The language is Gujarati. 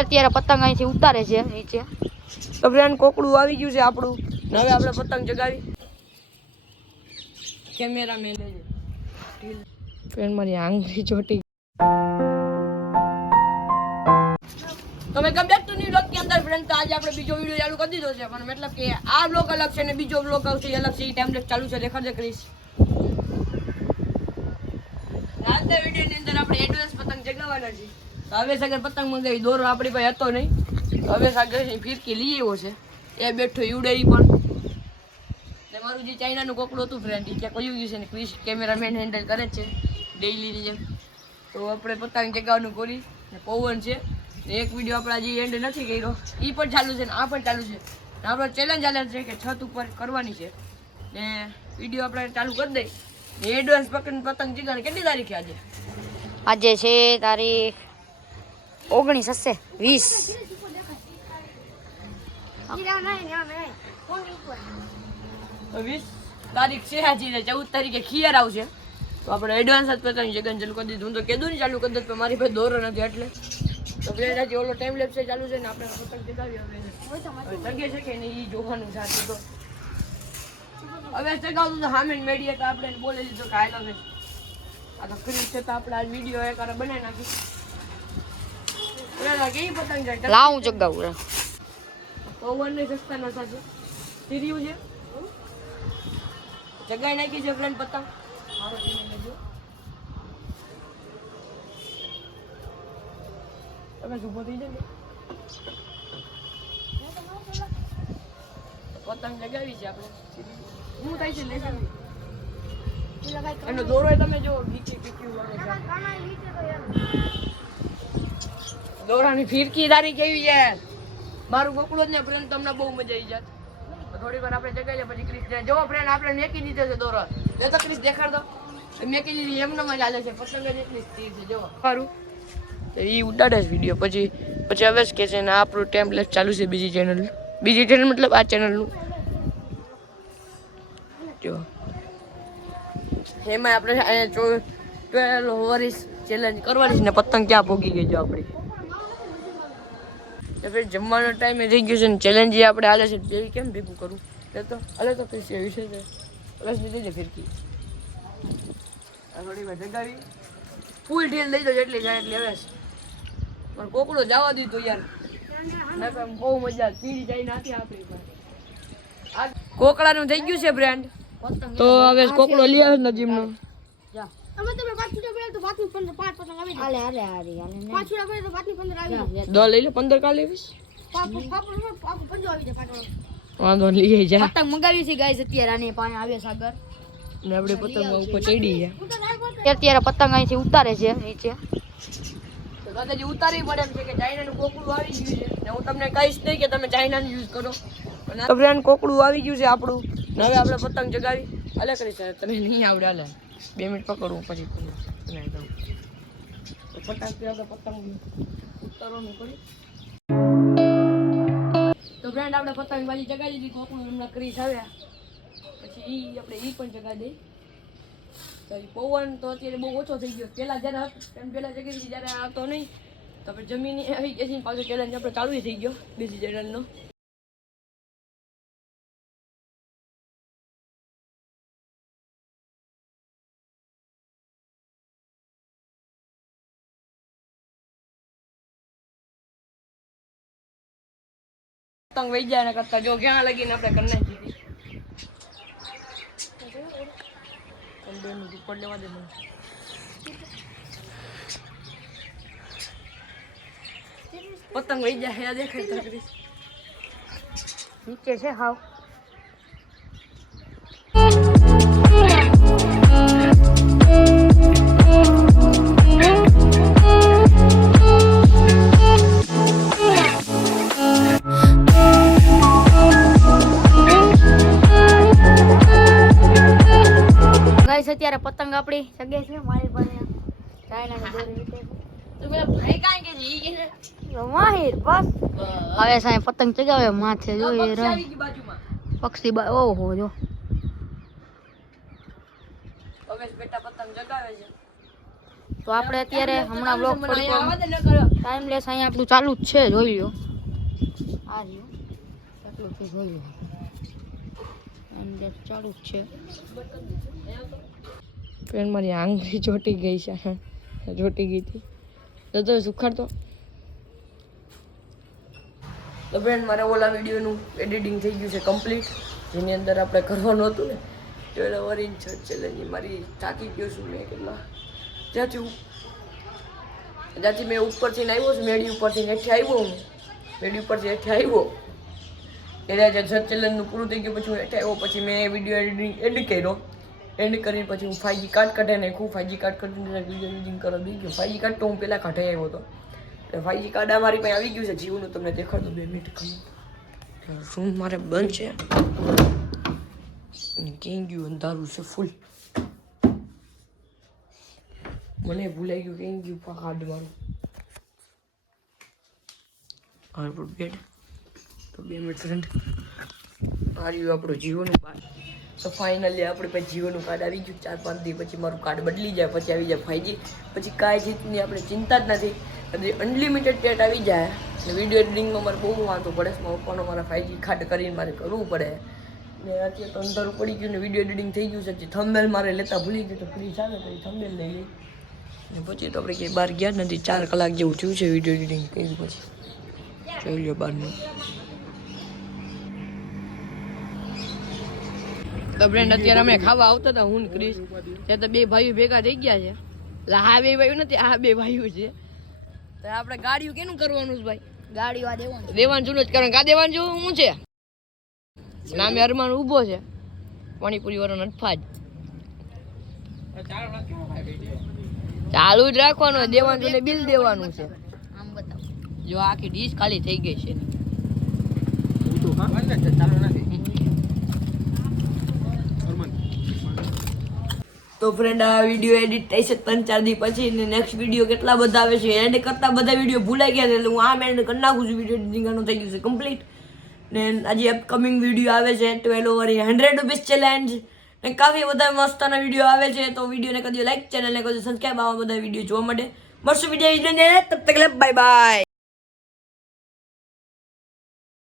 અત્યારે પતંગ અહીંથી ઉતારે છે નીચે. તો ફ્રેન્ડ કોકડું આવી ગયું છે આપણું. હવે આપણે પતંગ જગાવી. કેમેરા મેં લેજે ફ્રેન્ડ મારી આંગળી ચોટી તમે કમ બેક ટુ ન્યુ બ્લોગની અંદર ફ્રેન્ડ તો આજે આપણે બીજો વિડિયો ચાલુ કરી દીધો છે. પણ મતલબ કે આ બ્લોગ અલગ છે ને બીજો બ્લોગ આવશે અલગ છે. એ ટાઈમ ચાલુ છે. દેખાડ દે કરીશ આજના વિડિયો ની અંદર આપણે એડવાન્સ પતંગ ચગાવવાના છે તો હવે સાગર પતંગ મંગાવી, દોરો આપણી પાસે હતો નહીં. હવે સાગર ફિરકી લઈ આવ્યો છે. એ બેઠો ઈવડે ઈ પણ. ને મારું જે ચાઇનાનું કોકડું હતું ફ્રેન્ડ એ ક્યાં કયું ગયું છે ને ક્રિસ કેમેરામેન હેન્ડલ કરે છે. ડેઈલીની જેમ. તો આપણે પતંગ ચગાવવાનું કરી ને પવન છે. ને એક વીડિયો આપણે હજી એન્ડ નથી કર્યો એ પણ ચાલુ છે ને, આ પણ ચાલુ છે. ને આપણો ચેલેન્જ ચાલે છે કે છત ઉપર કરવાની છે. ને વીડિયો આપણે ચાલુ કરી દઈ. એડવાન્સ પતંગ પતંગ ચગાવવાની. કેટલી તારીખે આજે? આજે છે તારીખ ઓગણીસ હશે, વીસ. તારીખ છે આજે ચૌદ તારીખે ખિયર આવશે. તો આપણે એડવાન્સ જ પોતાની જગન ચાલુ કરી દીધું. તો કીધું ને ચાલુ કરી પણ મારી પાસે દોરો નથી એટલે. તો ફ્રેન્ડ આજે ઓલો ટાઈમ લેપ્સ ચાલુ છે ને, આપણે પતંગ છે કે નહીં એ જોવાનું છે તો. હવે ચગાવતું તો સામે મેળીએ તો આપણે બોલે દીધું કે ને આ તો ફ્રી છે તો આપણે આ વીડિયો એક બનાવી નાખી કેવી પતંગ છે? લાવું ચગાવું પવન ને સસ્તા ન સીર્યું છે. જગાઈ નાખી છે ફ્રેન્ડ પતંગ. મારો લેજો તમે ઊભો થઈ જાય પતંગ લગાવી છે આપણે. હું થાય છે લેજો એનો દોરો તમે જો નીચે પીક્યું વળે દોરાની ફિરકી તારી કેવી છે? મારું ગોકળો જ ને ફ્રેન્ડ તમને બહુ મજા આવી જાય થોડી વાર આપણે જગાઈએ પછી ક્રિસ જો ફ્રેન્ડ આપણે મેકી દીધો છે દોરો. એ તો ક્રિસ દેખાડ દો. મેકી દીધી એમને મજા ચાલે છે. પતંગ જ એટલી સ્થિર છે, જો. તો એ ઉડાડે છે વીડિયો પછી પછી હવે કે છે ને આપણું ટેમ્પલેટ ચાલુ છે બીજી ચેનલ બીજી ચેનલ મતલબ આ ચેનલનું જો. એમાં આપણે અહીંયા ટ્વેલ્વ વરિસ ચેલેન્જ કરવાની છે ને પતંગ ક્યાં પોગી ગઈ જો આપણી? ફેર જમવાનો ટાઈમે થઈ ગયો છે ને ચેલેન્જ જે આપણે હાલે છે. તે કેમ ભેગું કરું? એ તો અલગ તો કઈ વિષય છે પ્લસ લીધી છે ફિરકી? થોડી વાર જગાવી ફૂલ ઢીલ લઈ દો જેટલી જાય એટલી હવે પણ કોકડો જવા દીધો યાર. બહુ મજા પીડી જાય નાથી આપણી આ કોકડાનું થઈ ગયું છે બ્રાન્ડ તો હવે કોકડો લઈ આવે વાંધો લઈ જા. પતંગ મંગાવી છે ગાઈસ અત્યારે આને સાગર. ને આપણે પતંગ ઉપર ચડી ગયા. અત્યારે પતંગ અહીંથી ઉતારે છે નીચે. તો દાદાજી ઉતારવી પડે એમ છે કે ચાઇનાનું કોકડું આવી ગયું છે. ને હું તમને કહીશ નહીં કે તમે ચાઇનાનું યુઝ કરો. તો ફ્રેન્ડ કોકડું આવી ગયું છે આપણું. હવે આપણે પતંગ જગાવી. અલે કરી છે તને નહીં આવડે અલે બે મિનિટ પકડવું પછી પતંગ દઉં. તો ફટાક પતંગ ઉતારવાનું કરી તો ફ્રેન્ડ આપણે પતંગ બાજી જગાવી દીધી, કોકડું હમણાં કરી આવ્યા પછી એ આપણે એ પણ જગાવી દઈ. તો પવન તો અત્યારે બહુ ઓછો થઈ ગયો. પેલા જ્યારે એમ એમ પેલા જગ્યાએ જ્યારે આવતો નહીં, તો આપણે જમીન આવી ને પાછો ચેલેન્જ આપણે ચાલુ થઈ ગયો, બીજી ચેનલનો પતંગ વહી જાય ને કરતા. જો ક્યાં લગીને આપણે કરી નાખી મિનિટ ઉપર લેવા દે મને. પતંગ વહી જાય દેખાય નીચે છે હાવ. પતંગ આપણી સગે છે મારી પાસે. છે. માહિર બસ. હવે સાહેબ પતંગ ચગાવે માથે જોઈએ પક્ષી બા ઓહો જો. હવે બેટા પતંગ જગાવે છે. તો આપણે અત્યારે હમણાં. ટાઈમ લેસ અહીંયા આપણું ચાલુ જ છે જોઈ લો આ રહ્યું. જોઈ લો ચાલુ જ છે. ફ્રેન્ડ મારી આંગળી ચોટી ગઈ છે. ચોટી ગઈ હતી. તો તો સુખાડતો. તો ફ્રેન્ડ મારે ઓલા વિડીયોનું એડિટિંગ થઈ ગયું છે કમ્પ્લીટ જેની અંદર આપણે કરવાનું હતું ને, તો વરીન છ ચેલેન્જ મારી થાકી ગયો છું મેં કેટલા જ્યાંથી ઉપ- જ્યાંથી મેં ઉપરથી આવ્યો છું, મેળી ઉપરથી હેઠે આવ્યો હું. મેળી ઉપરથી હેઠે આવ્યો. એટલે જે છ ચેલેન્જનું પૂરું થઈ ગયું, પછી હું હેઠે આવ્યો, પછી મેં વીડિયો એડિટિંગ એડિટ કર્યો. એન્ડ કરીને પછી હું ફાઈજી કાર્ડ કાઢે નાખું ફાઈજી કાર્ડ કરીને એડિટિંગ કરવા બી ગયો ફાઈજી કાર્ડ તો હું પહેલાં કાઢે આવ્યો હતો એટલે ફાઈવજી કાર્ડ અમારી પાસે આવી ગયું છે, જીવનું તમને દેખાડો બે મિનિટ ખબર રૂમ મારે બંધ છે. ક્યાં ગયું? અંધારું છે ફૂલ મને ભૂલાઈ ગયું, ક્યાં ગયું? પા કાર્ડ મારું. હાર્બર બેડ તો બે મિનિટ ફ્રેન્ડ આ રહ્યું આપણું જીવોનું કાર્ડ તો ફાઇનલી આપણે પછી જીઓનું કાર્ડ આવી ગયું. ચાર પાંચ દિવસ પછી મારું કાર્ડ બદલી જાય, પછી આવી જાય ફાઈવજી પછી કાંઈ જીતની આપણે ચિંતા જ નથી. પછી અનલિમિટેડ ડેટ આવી જાય. અને વીડિયો એડિટિંગમાં મારે બહુ વાંધો પડે મારા પપ્પાનો મારા ફાઈવજી કાર્ડ કરીને મારે કરવું પડે. ને અત્યારે તો અંધારું પડી ગયું ને વીડિયો એડિટિંગ થઈ ગયું છે. થંબેલ મારે લેતા ભૂલી ગયું તો ફ્રી ચાલે તો થંબેલ લઈ લઈ. ને પછી તો આપણે ક્યાંય બહાર ગયા નથી. ચાર કલાક જેવું થયું છે વીડિયો એડિટિંગ કર્યું પછી. જોઈ બહારનું. તો ફ્રેન્ડ અત્યારે અમે ખાવા આવતા હતા હું ક્રિશ. ત્યાં તો બે ભાઈઓ ભેગા થઈ ગયા છે. એટલે આ બે ભાઈઓ નથી આ બે ભાઈઓ છે. તો આપણે ગાડીઓ કેનું કરવાનું છે ભાઈ? ગાડીઓ આ દેવાનું દેવાન જૂનું જ કરવાનું કા દેવાન જેવું શું છે? નામે અરમાન ઊભો છે. પાણીપુરી વાળો નટફાજ ચાલુ જ રાખવાનું દેવાનું બિલ દેવાનું છે. આમ બતાવો. જો આખી ડીશ ખાલી થઈ ગઈ છે. તો ફ્રેન્ડ આ વીડિયો એડિટ થઈ છે ત્રણ ચાર દી પછી ને નેક્સ્ટ વીડિયો કેટલા બધા આવે છે? એડ કરતા બધા વીડિયો ભૂલાઈ ગયા છે, એટલે હું આમ એડ કરી નાખું છું વીડિયો એડિટિંગ આનું થઈ ગયું છે કમ્પ્લીટ ને આજે અપકમિંગ વીડિયો આવે છે twelve over hundred rupees challenge ને કાફી બધા મસ્તના વીડિયો આવે છે, તો વિડીયોને કદી લાઈક ચેનલને કદી સબસ્ક્રાઈબ આવા બધા વીડિયો જોવા માટે. મળશું વીડિયો તબ તક બાય બાય